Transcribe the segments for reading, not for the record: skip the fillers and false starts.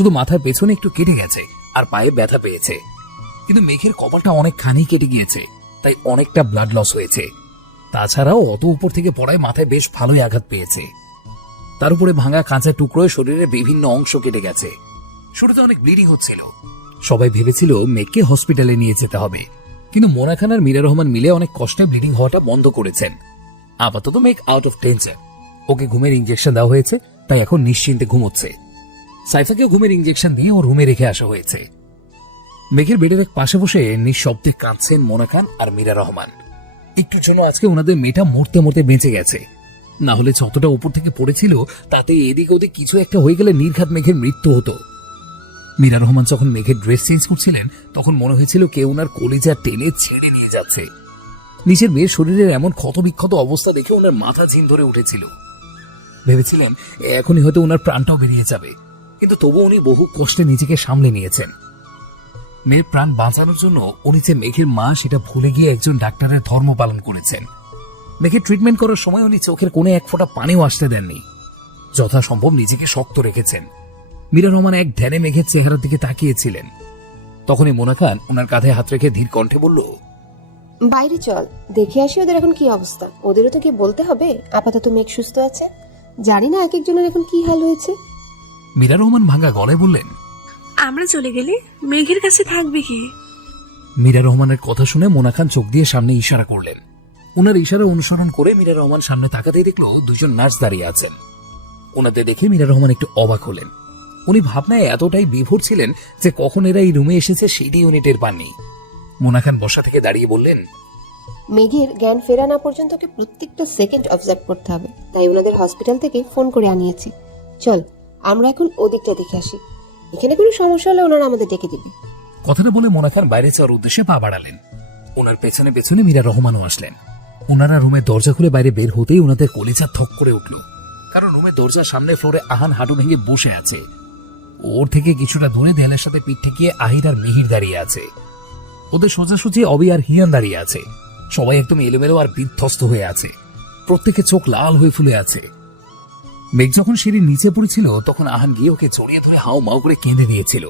শুধু মাথার পেছনে একটু কেটে গেছে আর পায়ে ব্যথা পেয়েছে। কিন্তু মেঘের কপালটা অনেকখানি কেটে গিয়েছে, তাই অনেকটা ব্লাড লস হয়েছে। তাছাড়াও অত উপর থেকে পড়ায় মাথায় বেশ ভালোই আঘাত পেয়েছে। তার উপরে ভাঙা কাঁচা টুকরোয় শরীরের বিভিন্ন অংশ কেটে গেছে। শুরুতে অনেক ব্লিডিং হচ্ছিল। সবাই ভেবেছিল মেঘকে হসপিটালে নিয়ে যেতে হবে, কিন্তু মোনা খান আর মীরা রহমান মিলে অনেক কষ্টে ব্লিডিং হওয়াটা বন্ধ করেছেন। আপাতত মেঘ আউট অফ ডেঞ্জার। ওকে ঘুমের ইঞ্জেকশন দেওয়া হয়েছে, তাই এখন নিশ্চিন্তে ঘুমোচ্ছে। সাইফাকেও ঘুমের ইঞ্জেকশন দিয়ে ওর রুমে রেখে আসা হয়েছে। মেঘের বেডের এক পাশে বসে নিঃশব্দে কাঁদছেন মোনা খান আর মীরা রহমান। একটুর জন্য আজকে ওনাদের মেয়েটা মরতে মরতে বেঁচে গেছে, না হলে যতটা উপর থেকে পড়েছিল তাতে এদিক ওদিক কিছু একটা হয়ে গেলে নির্ঘাত মেঘের মৃত্যু হতো। মীরা রহমান যখন মেঘের ড্রেস চেঞ্জ করছিলেন তখন মনে হয়েছিল কেউ ওনার কলিজা টেনে ছেড়ে নিয়ে যাচ্ছে। নিজের মেয়ের শরীরের এমন ক্ষতবিক্ষত অবস্থা দেখে ওনার মাথা ঝিম ধরে উঠেছিল। ভেবেছিলেন এখনই হয়তো ওনার প্রাণটাও বেরিয়ে যাবে, কিন্তু তবু উনি বহু কষ্টে নিজেকে সামলে নিয়েছেন। মেয়ের প্রাণ বাঁচানোর জন্য উনি যে মেঘের মা সেটা ভুলে গিয়ে একজন ডাক্তারের ধর্ম পালন করেছেন। মেঘের ট্রিটমেন্ট করার সময় উনি চোখের কোণে এক ফোঁটা পানিও আসতে দেননি। যথাসম্ভব নিজেকে শক্ত রেখেছেন। মীরা রহমান এক ধ্যানে মেঘের চেহারার দিকে তাকিয়েছিলেন। তখনই মোনা খান ওনার কাঁধে হাত রেখে ধীর কণ্ঠে বলল, বাইরে চল, দেখে আসি ওদের এখন কি অবস্থা। ওদেরও তো কি বলতে হবে আপাতত মেঘ সুস্থ আছে। জানি না এক একজনের এখন কি হাল হয়েছে। মীরা রহমান ভাঙা গলায় বললেন, আমরা চলে গেলে মেঘের কাছে থাকবে কে? মীরা রহমানের কথা শুনে মোনা খান চোখ দিয়ে সামনে ইশারা করলেন। ওনার ইশারা অনুসরণ করে মীরা রহমান সামনে তাকাতেই দেখল দুজন নার্স দাঁড়িয়ে আছেন। ওনাদের দেখে মীরা রহমান একটু অবাক হলেন। উনি ভাবনায় এতটাই বিভোর ছিলেন যে কখন এরা এই রুমে এসেছে সেটাই উনি টের পাননি। মোনা খান বসা থেকে দাঁড়িয়ে বললেন, মেঘের জ্ঞান ফেরা না পর্যন্ত ওকে প্রত্যেকটা সেকেন্ড অবজার্ভ করতে হবে, তাই ওনাদের হসপিটাল থেকে ফোন করে আনিয়েছি। চল আমরা এখন ওদিকটা দেখে আসি, এখানে কোনো সমস্যা হলে ওনারা আমাদের ডেকে দিবে। কথাটা বলে মোনা খান বাইরে যাওয়ার উদ্দেশ্যে পা বাড়ালেন। ওনার পেছনে পেছনে মীরা রহমানও আসলেন। ওনারা রুমের দরজা খুলে বাইরে বের হতেই ওনাদের কলিজা থক করে উঠল, কারণ রুমের দরজার সামনে ফ্লোরে আহান হাঁটু ভেঙে বসে আছে। ওর থেকে কিছুটা দূরে দেয়ালের সাথে পিঠ ঠেকিয়ে আহির আর মিহির দাঁড়িয়ে আছে। ওদের সোজাসুজি অবি আর হিয়ান দাঁড়িয়ে আছে। সবাই একদম এলোমেলো আর বিধ্বস্ত হয়ে আছে। প্রত্যেকে চোখ লাল হয়ে ফুলে আছে। মেঘ যখন সিঁড়ির নিচে পড়েছিল তখন আহান গিয়ে ওকে জড়িয়ে ধরে হাও মাও করে কেঁদে দিয়েছিল।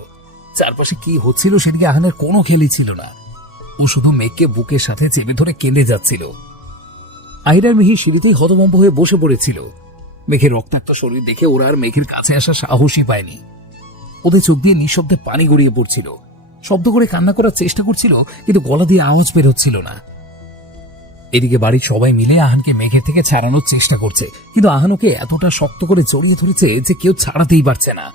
চারপাশে কি হচ্ছিল সেদিকে আহানের কোনো খেয়ালই ছিল না। ও শুধু মেঘকে বুকের সাথে চেপে ধরে কেঁদে যাচ্ছিল। আহির আর মিহির সিঁড়িতেই হতভম্ব হয়ে বসে পড়েছিল। মেঘের রক্তাক্ত শরীর দেখে ওরা আর মেঘের কাছে আসা সাহসই পায়নি। ওদের চোখ দিয়ে নিঃশব্দে পানি গড়িয়ে পড়ছিল। শব্দ করে কান্না করার চেষ্টা করছিল, কিন্তু গলা দিয়ে আওয়াজ বের হচ্ছিল না। এদিকে বাড়ির সবাই মিলে আহানকে মেঘের থেকে ছাড়ানোর চেষ্টা করছে, কিন্তু আহান ওকে এতটা শক্ত করে জড়িয়ে ধরেছে যে কেউ ছাড়াতেই পারছে না।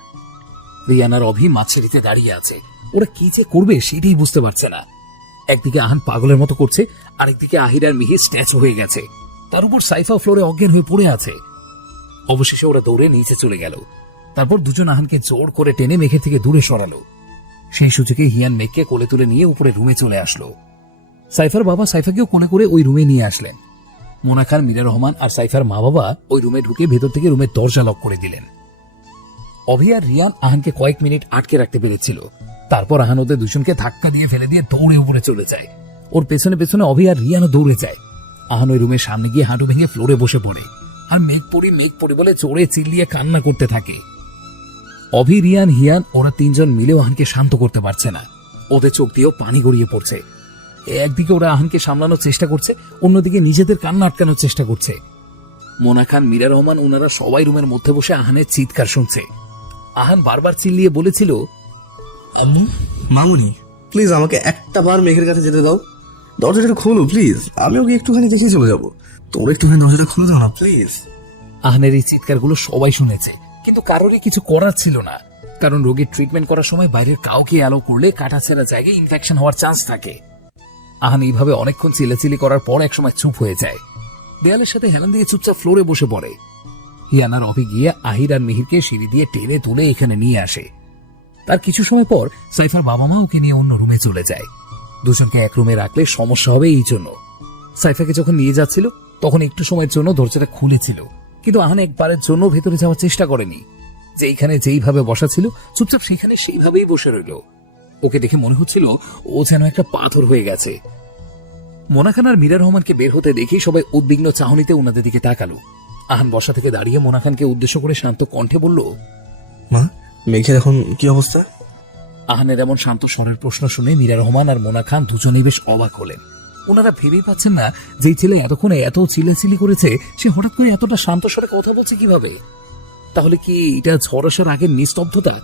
রিয়ান আর অভি মাঝখানে দাঁড়িয়ে আছে। ওরা কি যে করবে সেটাই বুঝতে পারছে না। একদিকে আহান পাগলের মতো করছে, আরেকদিকে আহির আর মিহির স্ট্যাচু হয়ে গেছে। তার উপর সাইফা ফ্লোরে অজ্ঞান হয়ে পড়ে আছে। অবশেষে ওরা দৌড়ে নিচে চলে গেল। তারপর দুজন আহানকে জোর করে টেনে মেঘের থেকে দূরে সরালো। সেই সুযোগে হিয়ান মেঘকে কোলে তুলে নিয়ে উপরে রুমে চলে আসলো। সাইফার বাবা সাইফাকেও কোলে করে ওই রুমে নিয়ে আসলেন। মোনা খান, মীরা রহমান আর সাইফার মা বাবা ওই রুমে ঢুকে ভেতর থেকে রুমের দরজা লক করে দিলেন। অভি আর রিয়ান আহানকে কয়েক মিনিট আটকে রাখতে পেরেছিল। তারপর আহান ওদের দুজনকে ধাক্কা দিয়ে ফেলে দিয়ে দৌড়ে উপরে চলে যায়। ওর পেছনে পেছনে অভি আর রিয়ানও দৌড়ে যায়। আহান ওই রুমের সামনে গিয়ে হাঁটু ভেঙে ফ্লোরে বসে পড়ে আর মেঘ পড়ি বলে চড়ে চিল্লিয়ে কান্না করতে থাকে। অভি, রিয়ান, হিয়ান ওরা তিনজন মিলেও আহানকে শান্ত করতে পারছে না। ওদের চোখ দিয়েও পানি গড়িয়ে পড়ছে। একদিকে ওরা আহানকে সামলানোর চেষ্টা করছে, অন্যদিকে নিজেদের কান্না আটকানোর চেষ্টা করছে। মোনা খান, মীরা রহমান ওনারা সবাই রুমের মধ্যে বসে আহানের চিৎকার শুনছে। আহান বারবার চিল্লিয়ে বলেছিল, আম্মু, মামুনি, প্লিজ আমাকে একটা বার মেঘের কাছে যেতে দাও। দরজাটা একটু খোলো প্লিজ, আমি ওকে একটুখানি দেখে চলে যাবো। তোমরা একটুখানি দরজাটা খুলে দাও না প্লিজ। আহানের এই চিৎকারগুলো সবাই শুনেছে, কিন্তু কারোরই কিছু করার ছিল না। কারণ রোগীর ট্রিটমেন্ট করার সময় বাইরের কাউকে অ্যালাউ করলে কাটাছেঁড়া জায়গায় ইনফেকশন হওয়ার চান্স থাকে। আহান এইভাবে অনেকক্ষণ চিল্লাচিল্লি করার পর একসময় চুপ হয়ে যায়। দেয়ালের সাথে হেলান দিয়ে চুপচাপ ফ্লোরে বসে পড়ে। হিয়ানার অভি গিয়ে আহির আর মিহিরকে সিঁড়ি দিয়ে টেনে তুলে এখানে নিয়ে আসে। তার কিছু সময় পর সাইফার বাবা মা ওকে নিয়ে অন্য রুমে চলে যায়। দুজনকে এক রুমে রাখলে সমস্যা হবে এই জন্য। সাইফাকে যখন নিয়ে যাচ্ছিল তখন একটু সময়ের জন্য দরজাটা খুলেছিল, কিন্তু আহান একবারের জন্য ভেতরে যাওয়ার চেষ্টা করেনি। যেইখানে যেইভাবে বসা ছিল চুপচাপ সেখানে সেইভাবেই বসে রইল। ওকে দেখে মনে হচ্ছিল ও যেন একটা পাথর হয়ে গেছে। মোনা খান আর মীরা রহমানকে বের হতে দেখেই সবাই উদ্বিগ্ন চাহনিতে ওনাদের দিকে তাকালো। আহান বসা থেকে দাঁড়িয়ে মোনা খানকে উদ্দেশ্য করে শান্ত কণ্ঠে বলল, মা, মেঘের এখন কি অবস্থা? আহানের এমন শান্ত স্বরের প্রশ্ন শুনে মীরা রহমান আর মোনা খান দুজনেই বেশ অবাক হলেন। ওনারা ভেবেই পাচ্ছেন না যে ছেলে এতক্ষণে এত চিল্লাচিল্লি করেছে সে হঠাৎ করে এতটা শান্ত স্বরে কথা বলছে কিভাবে। তাহলে কি এটা ঝড় আসার আগের নিস্তব্ধতা?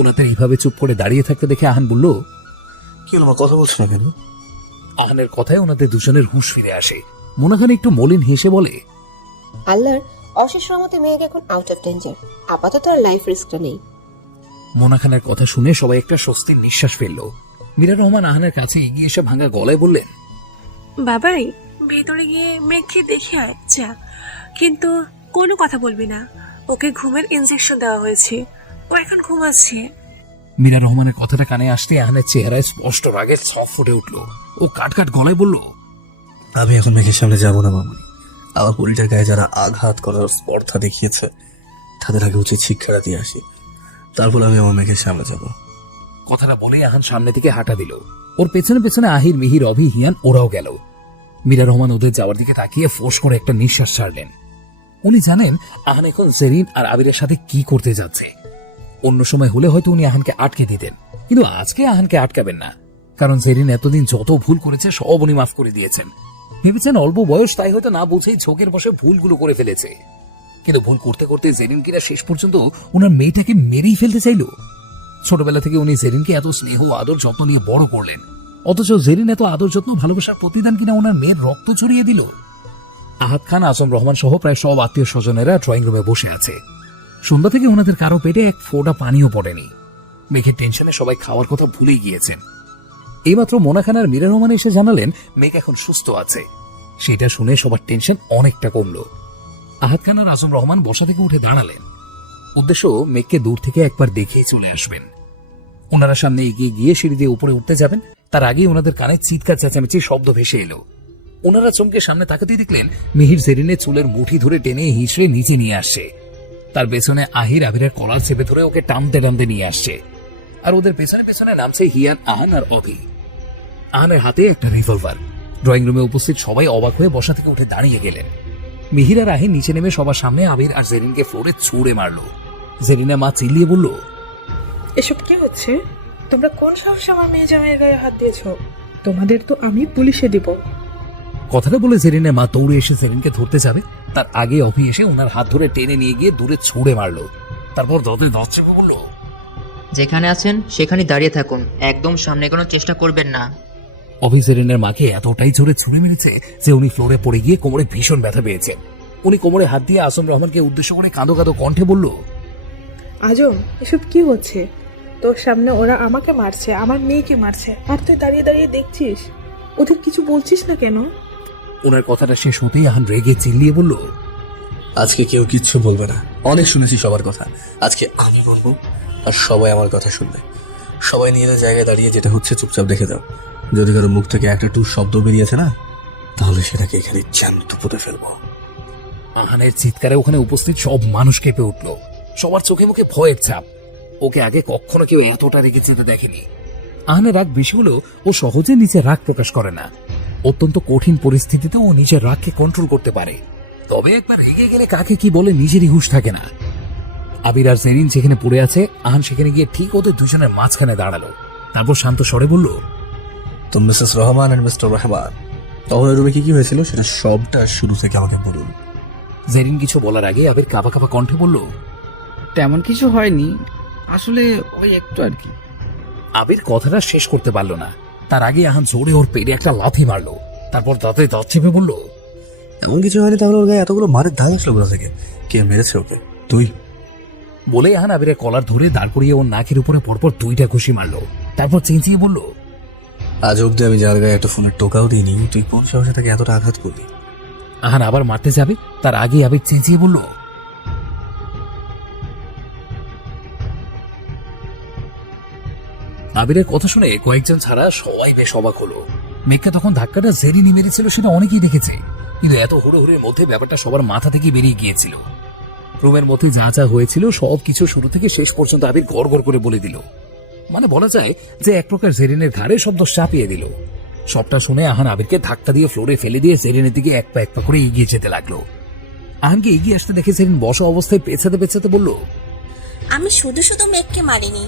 ওনাদের এইভাবে চুপ করে দাঁড়িয়ে থাকতে দেখে আহান বলল, কি হলো মা, কথা বলছো না কেন? আহানের কথায় ওনাদের দুজনের হুঁশ ফিরে আসে। মোনা খান একটু মলিন হেসে বলে, আল্লাহর অশেষ রহমতে মেঘ এখন আউট অফ ডেঞ্জার, আপাতত আর লাইফ রিস্কটা নেই। মোনা খানের কথা শুনে সবাই একটা স্বস্তির নিঃশ্বাস ফেলল। মীরা রহমান আহানের কাছে এগিয়ে এসে ভাঙা গলায় বললেন, বাবাই ভেতরে গিয়ে মেঘকে দেখে আয় যা, কিন্তু কোনো কথা বলবি না। ওকে ঘুমের ইনজেকশন দেওয়া হয়েছে, ও এখন ঘুমাচ্ছে। মীরা রহমানের কথাটা কানে আসতে আহানের চেহারায় স্পষ্ট রাগের ছপ ফুটে উঠল। ও কাট কাট গলায় বলল, আমি এখন মেঘের সামনে যাবো না মামুনি। আমার পরিটার গায়ে যারা আঘাত করার স্পর্ধা দেখিয়েছে তাদের আগে উচিত শিক্ষাটা দিয়ে আসি, তারপর আমি আমার মেঘের সামনে যাব। কথাটা বলে আহান সামনে থেকে হাঁটা দিল। ওর পেছনে পেছনে আহির, মিহির, অভি, হিয়ান ওরাও গেল। মীরা রহমান ওদের যাওয়ার দিকে তাকিয়ে ফোঁস করে একটা নিঃশ্বাস ছাড়লেন। উনি জানেন আহান এখন জেরিন আর আবিরের সাথে কি করতে যাচ্ছে। অন্য সময় হলে হয়তো উনি আহানকে আটকে দিতেন, কিন্তু আজকে আহানকে আটকাবেন না, কারণ জেরিন এতদিন যত ভুল করেছে সব উনি মাফ করে দিয়েছেন। ভেবেছেন অল্প বয়স, তাই হয়তো না বুঝেই ঝোঁকের বসে ভুলগুলো করে ফেলেছে। কিন্তু ভুল করতে করতে জেরিন কিনা শেষ পর্যন্ত ওনার মেয়েটাকে মেরেই ফেলতে চাইল। ছোটবেলা থেকে উনি জেরিনকে এত স্নেহ আদর যত্ন নিয়ে বড় করলেন, অথচ জেরিন এত আদর যত্ন ভালোবাসার প্রতিদান কিনা ওনার মেয়ের রক্ত ছড়িয়ে দিল। আহাদ খান, আজম রহমান সহ প্রায় সব আত্মীয় স্বজনেরা ড্রয়িং রুমে বসে আছে। সন্ধ্যা থেকে ওনাদের কারো পেটে এক ফোঁটা পানিও পড়েনি। মেঘের টেনশনে সবাই খাওয়ার কথা ভুলেই গিয়েছেন। এইমাত্র মোনা খান আর মীরা রহমান এসে জানালেন মেঘ এখন সুস্থ আছে। সেটা শুনে সবার টেনশন অনেকটা কমলো। আহাদ খান আর আজম রহমান বসা থেকে উঠে দাঁড়ালেন। উদ্দেশ্য মেঘকে দূর থেকে একবার দেখেই চলে আসবেন। ওনারা সামনে এগিয়ে গিয়ে সিঁড়ি দিয়ে উপরে উঠতে যাবেন, তার আগেই ওনাদের কানে চিৎকার চেঁচামেচি শব্দ ভেসে এলো। ওনারা চমকে সামনে তাকাতেই দেখলেন মিহির জেরিনের চুলের মুঠি ধরে টেনে হিঁচড়ে নিচে নিয়ে আসছে। তার পেছনে আহির আবিরের কলার চেপে ধরে ওকে টানতে টানতে নিয়ে আসছে। আর ওদের পেছনে পেছনে নামছে হিয়ান, আহান আর অভি। আহানের হাতে একটা রিভলভার। ড্রয়িং রুমে উপস্থিত সবাই অবাক হয়ে বসা থেকে উঠে দাঁড়িয়ে গেলেন। মিহির আর আহির নিচে নেমে সবার সামনে আবির আর জেরিনকে ফ্লোরে ছুঁড়ে মারলো। জেরিনের মা চিল্লিয়ে বলল, এসব কি হচ্ছে? তোমরা কোন সাহসে আমার মেয়ে জামাইয়ের গায়ে হাত দিয়েছ? তোমাদের তো আমি পুলিশে দিব। কথাটা বলে জেরিনের মা দৌড়ে এসে জেরিনকে ধরতে যাবে, তার আগে অভি এসে ওনার হাত ধরে টেনে নিয়ে গিয়ে দূরে ছুঁড়ে মারলো। তারপর দতে দত চেপে বলল, যেখানে আছেন সেখানে দাঁড়িয়ে থাকুন, একদম সামনে এগোনোর চেষ্টা করবেন না। অভি জেরিনের মাকে এতটাই জোরে ছুঁড়ে মেরেছে যে উনি ফ্লোরে পড়ে গিয়ে কোমরে ভীষণ ব্যথা পেয়েছেন। উনি কোমরে হাত দিয়ে আসম রহমানকে উদ্দেশ্য করে কাঁদো কাঁদো কণ্ঠে বলল, আজম, এসব কি হচ্ছে? তোর সামনে ওরা আমাকে মারছে, আমার মেয়েকে মারছে, আর তুই দাঁড়িয়ে দাঁড়িয়ে দেখছিস। ওদের কিছু বলছিস না কেন? ওনার কথাটা শেষ হতেই আহান রেগে চিল্লিয়ে বলল, আজকে কেউ কিচ্ছু বলবে না, অনেক শুনেছি সবার কথা। আজকে আমি বলবো আর সবাই আমার কথা শুনবে। সবাই নিজেদের জায়গায় দাঁড়িয়ে যেটা হচ্ছে চুপচাপ দেখে দাও। যদি কারো মুখ থেকে একটা টু শব্দ বেরিয়েছে না, তাহলে সেটাকে এখানে জ্যান্ত পুঁতে ফেলবো। আহানের চিৎকারে ওখানে উপস্থিত সব মানুষ কেঁপে উঠল। সবার চোখে মুখে ভয়ের ছাপ। ওকে আগে কখনো কেউ এতটা রেগে যেতে দেখেনি। আহানের রাগ বেশি হলেও ও সহজে নিজের রাগ প্রকাশ করে না। অত্যন্ত কঠিন পরিস্থিতিতে ও নিজের রাগকে কন্ট্রোল করতে পারে, তবে একবার রেগে গেলে কাকে কি বলে নিজেরই হুঁশ থাকে না। আবির আর জেরিন যেখানে পড়ে আছে, আহান সেখানে গিয়ে ঠিক ওদের দুজনের মাঝখানে দাঁড়ালো। তারপর শান্ত স্বরে বলল, তো মিসেস রহমান আর মিস্টার রহমান, তখন রুমে কি কি হয়েছিল সেটা সবটা শুরু থেকে আমাকে বলুন। জেরিন কিছু বলার আগে আবির কাঁপা কাঁপা কণ্ঠে বলল, তেমন কিছু হয়নি, আসলে ওই একটু আর কি। আবির কথাটা শেষ করতে পারল না। তার আগে আহান জোরে ওর পেটে একটা লাথি মারলো। তারপর দাঁতে দাঁত চেপে বলল, এমন কিছু হয়নি, তাহলে ওর গায়ে এতগুলো মারের ধাগ আসলো কোথা থেকে? কে মেরেছে ওকে? তুই? বলে আহান আবিরের কলার ধরে দাঁড় করিয়ে ওর নাকের উপরে পরপর 2টা ঘুষি মারলো। তারপর চেঁচিয়ে বলল, আজ অব্দি আমি যার গায়ে একটা ফোনের টোকাও দিইনি, তুই কোন সাহসে তাকে এতটা আঘাত করলি? আহান আবার মারতে যাবে, তার আগে আবির চেঁচিয়ে বলল, আবিরের কথা শুনে কয়েকজন ছাড়া সবাই বেশ অবাক হলো। মেঘকে তখন ধাক্কাটা জেরিনি মেরেছিল সেটা অনেকেই দেখেছে, কিন্তু এত হুড়োহুড়ির মধ্যে ব্যাপারটা সবার মাথা থেকে বেরিয়ে গিয়েছিল। রুমের মধ্যে যা যা হয়েছিল সবকিছু শুরু থেকে শেষ পর্যন্ত আবির গড় গড় করে বলে দিল। মানে বলা যায় যে এক প্রকার জেরিনের ঘাড়ে শব্দ চাপিয়ে দিল। সবটা শুনে আহান আবিরকে ধাক্কা দিয়ে ফ্লোরে ফেলে দিয়ে জেরিনের দিকে এক পা করে এগিয়ে যেতে লাগলো। আহানকে এগিয়ে আসতে দেখে জেরিন বসা অবস্থায় পেছাতে পেছাতে বলল, আমি শুধু শুধু মেঘকে মারিনি,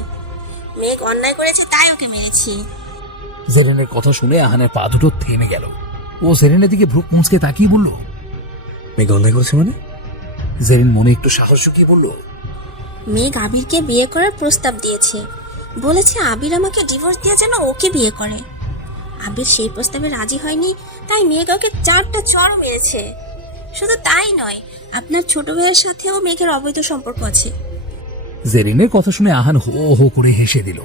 মেঘ অন্যায় করেছে তাই ওকে মেরেছি। জেরিনের কথা শুনে আহানের পা দুটো থেমে গেল। ও জেরিনের দিকে ভ্রু কুঁচকে তাকিয়ে বলল, মেঘ অন্যায় করেছে মানে? জেরিন মনে একটু সাহস জুগিয়ে বলল, মেঘ আবিরকে বিয়ে করার প্রস্তাব দিয়েছে, বলেছে আবির আমাকে ডিভোর্স দিয়ে যেন ওকে বিয়ে করে। আবির সেই প্রস্তাবে রাজি হয়নি, তাই মেঘ ওকে 4টা চড় মেরেছে। শুধু তাই নয়, আপনার ছোট ভাইয়ের সাথেও মেঘের অবৈধ সম্পর্ক আছে। জেরিনের কথা শুনে আহান হো হো করে হেসে দিল।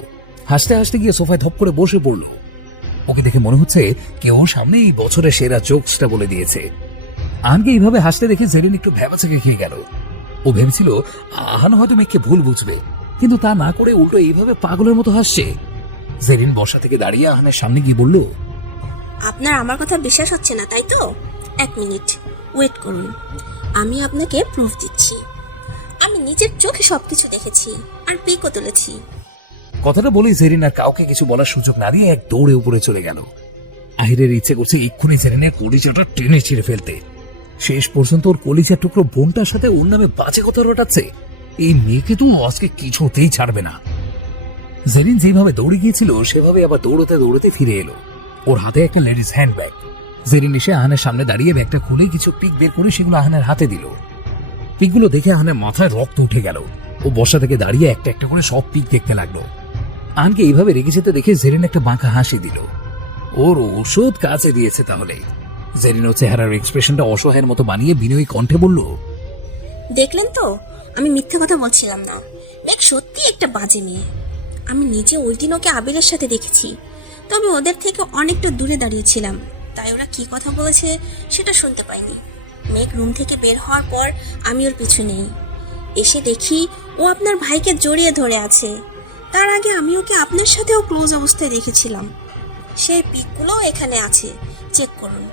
হাসতে হাসতে গিয়ে সোফায় ধপ করে বসে পড়ল। ওকে দেখে মনে হচ্ছে কেউ সামনে এই বছরের সেরা জোকসটা বলে দিয়েছে। আহানকে এইভাবে হাসতে দেখে জেরিন একটু ভ্যাবাচাকে খেয়ে গেল। ও ভেবেছিল আহান হয়তো মেঘকে ভুল বুঝবে, কিন্তু তা না করে উল্টো এইভাবে পাগলের মতো হাসছে। জেরিন বসা থেকে দাঁড়িয়ে আহানের সামনে গিয়ে বলল, আপনার আমার কথা বিশ্বাস হচ্ছে না তাই তো? 1 মিনিট ওয়েট করুন, আমি আপনাকে প্রুফ দিচ্ছি। আমি নিজের চোখে সবকিছু দেখেছি আর পিকও তুলেছি। কথাটা বলেই জেরিন আর কাউকে কিছু বলার সুযোগ না দিয়ে এক দৌড়ে উপরে চলে গেল। আহিরের ইচ্ছে করছে এক্ষুনি জেরিনের কলিজাটা টেনে ছিঁড়ে ফেলতে। শেষ পর্যন্ত ওর কলিজার টুকরো বোনটার সাথে ওর নামে বাজে কথা রটাচ্ছে। এই মেয়েকে তো আজকে কিছুতেই ছাড়বে না। জেরিন যেভাবে দৌড়ে গিয়েছিল সেভাবে আবার দৌড়তে দৌড়তে ফিরে এলো। ওর হাতে একটা লেডিস হ্যান্ডব্যাগ। জেরিন এসে আহানের সামনে দাঁড়িয়ে ব্যাগটা খুলে কিছু পিক বের করে সেগুলো আহানের হাতে দিল। পিকগুলো দেখে আহানের মাথায় রক্ত উঠে গেল। ও বসা থেকে দাঁড়িয়ে একটা একটা করে সব পিক দেখতে লাগলো। আহানকে এইভাবে রেগে যেতে দেখে জেরিন একটা বাঁকা হাসি দিল। ওর ওষুধ কাছে দিয়েছে তাহলে। জেরিন ওর চেহারার এক্সপ্রেশনটা অসহায়ের মতো বানিয়ে বিনয়ী কণ্ঠে বলল, দেখলেন তো, আমি মিথ্যা কথা বলছিলাম না। মেঘ সত্যি একটা বাজে মেয়ে। আমি নিজে ওই দিন ওকে আবিরের সাথে দেখেছি, তবে ওদের থেকে অনেকটা দূরে দাঁড়িয়েছিলাম, তাই ওরা কি কথা বলেছে সেটা শুনতে পাইনি। মেঘ রুম থেকে বের হওয়ার পর আমি ওর পিছু নেই। এসে দেখি ও আপনার ভাইকে জড়িয়ে ধরে আছে। তার আগে আমি ওকে আপনার সাথেও ক্লোজ অবস্থায় দেখেছিলাম। সেই পিকগুলোও এখানে আছে, চেক করুন।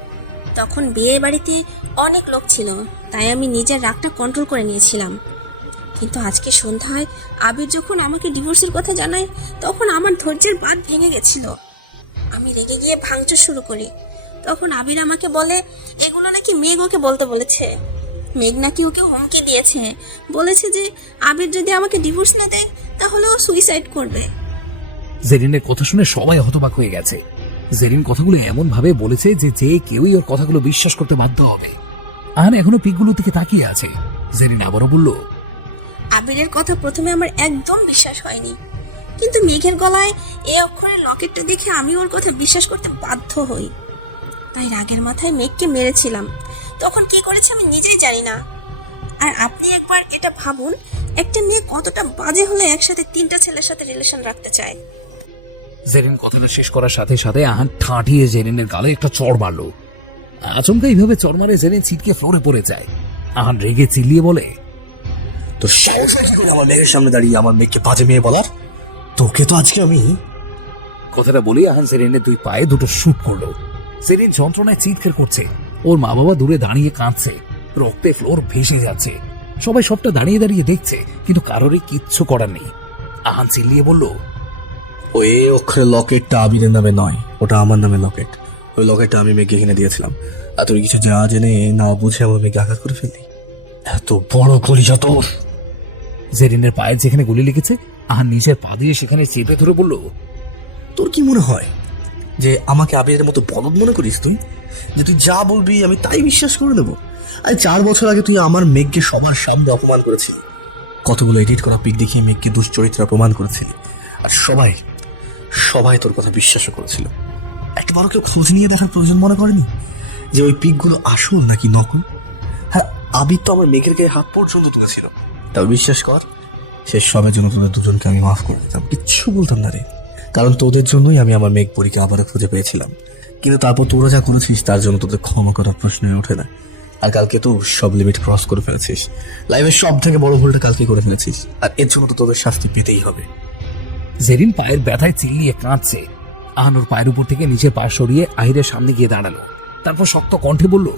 তখন বিয়ে বাড়িতে অনেক লোক ছিল, তাই আমি নিজের রাগটা কন্ট্রোল করে নিয়েছিলাম। কিন্তু আজকে সন্ধ্যায় আবির যখন আমাকে ডিভোর্সের কথা জানায়, তখন আমার ধৈর্যের বাঁধ ভেঙে গেছিল। আমি রেগে গিয়ে ভাঙচুর শুরু করি। তখন আবির আমাকে বলে এগুলো নাকি মেঘ ওকে বলতে বলেছে। মেঘ নাকি ওকে হুমকি দিয়েছে, বলেছে যে আবির যদি আমাকে ডিভোর্স না দেয় তাহলে ও সুইসাইড করবে। জেরিনের কথা শুনে সবাই হতবাক হয়ে গেছে। জেরিন কথাগুলো এমন ভাবে বলেছে যে যে কেউই ওর কথাগুলো বিশ্বাস করতে বাধ্য হবে। আহান এখনো পিকগুলোর দিকে তাকিয়ে আছে। জেরিন আবারও বলল, আবিরের কথা প্রথমে আমার একদম বিশ্বাস হয়নি, কিন্তু মেঘের গলায় এ অক্ষরের লকেটটা দেখে আমি ওর কথা বিশ্বাস করতে বাধ্য হই। তাই রাগের মাথায় মেঘকে মেরেছিলাম। তখন কি করেছে আমি নিজেই জানি না। আর আপনি একবার এটা ভাবুন, একটা মেয়ে কতটা বাজে হলে একসাথে 3টা ছেলের সাথে রিলেশন রাখতে চায়। জেরিন কথাটা শেষ করার সাথে সাথে আহান ঠাঁটিয়ে জেরিনের গালে একটা চড় মারল। আচমকা এইভাবে চড় মারে জেরিন ছিটকে ফ্লোরে পড়ে যায়। আহান রেগে চিল্লিয়ে বলে, তোর সাহস কি করে আমার মেয়ের সামনে দাঁড়িয়ে আমার মেয়েকে বাজে মেয়ে বলার? তোকে তো আজকে আমি। কথাটা বলে আহান জেরিনের 2 পায়ে দুটো শুট করলো। জেরিন যন্ত্রণায় চিৎকার করছে। ওর মা বাবা দূরে দাঁড়িয়ে কাঁদছে। রক্তে ফ্লোর ভেসে যাচ্ছে। সবাই সবটা দাঁড়িয়ে দাঁড়িয়ে দেখছে, কিন্তু কারোরই কিচ্ছু করার নেই। আহান চিল্লিয়ে বলল, ওই অক্ষরের লকেটটা আবিরের নামে নয়, ওটা আমার নামে লকেট। ওই লকেটটা আমি মেয়েকে কিনে দিয়েছিলাম। আর তুই কিছু যা জেনে না বুঝে আমার মেয়েকে আঘাত করে ফেললি। এত বড় কলিজা তোর! জেরিনের পায়ের যেখানে গুলি লেগেছে আহান নিজের পা দিয়ে সেখানে চেপে ধরে বলল, তোর কি মনে হয় যে আমাকে আবিরের মতো বলদ মনে করিস তুই? যে তুই যা বলবি আমি তাই বিশ্বাস করে দেবো? আরে 4 বছর আগে তুই আমার মেঘকে সবার সামনে অপমান করেছিলি। কতগুলো এডিট করা পিক দেখিয়ে মেঘকে দুশ্চরিত্র অপমান করেছিলি। আর সবাই তোর কথা বিশ্বাসও করেছিল। একবারও কেউ খোঁজ নিয়ে দেখার প্রয়োজন মনে করেনি যে ওই পিকগুলো আসল নাকি নকল? হ্যাঁ, আবির তো আমার মেঘের গায়ে হাত পর্যন্ত তুলেছিল। তবে বিশ্বাস কর, শেষ সবের জন্য তোদের দুজনকে আমি মাফ করে দিতাম, কিচ্ছু বলতাম না রে। কারণ তোদের জন্যই আমি আমার মেঘ পরীকে আবারও খুঁজে পেয়েছিলাম। কিন্তু তারপর তোরা যা করেছিস তার জন্য তোদের ক্ষমা করার প্রশ্নই ওঠে না। আর কালকে তো সব লিমিট ক্রস করে ফেলেছিস। লাইফের সব থেকে বড় ভুলটা কালকে করে ফেলেছিস, আর এর জন্য তো তোদের শাস্তি পেতেই হবে। জেরিন পায়ের ব্যথায় চিল্লিয়ে কাঁদছে। আহান ওর পায়ের উপর থেকে নিচের পা সরিয়ে আহিরের সামনে গিয়ে দাঁড়ালো। তারপর শক্ত কণ্ঠে বলল,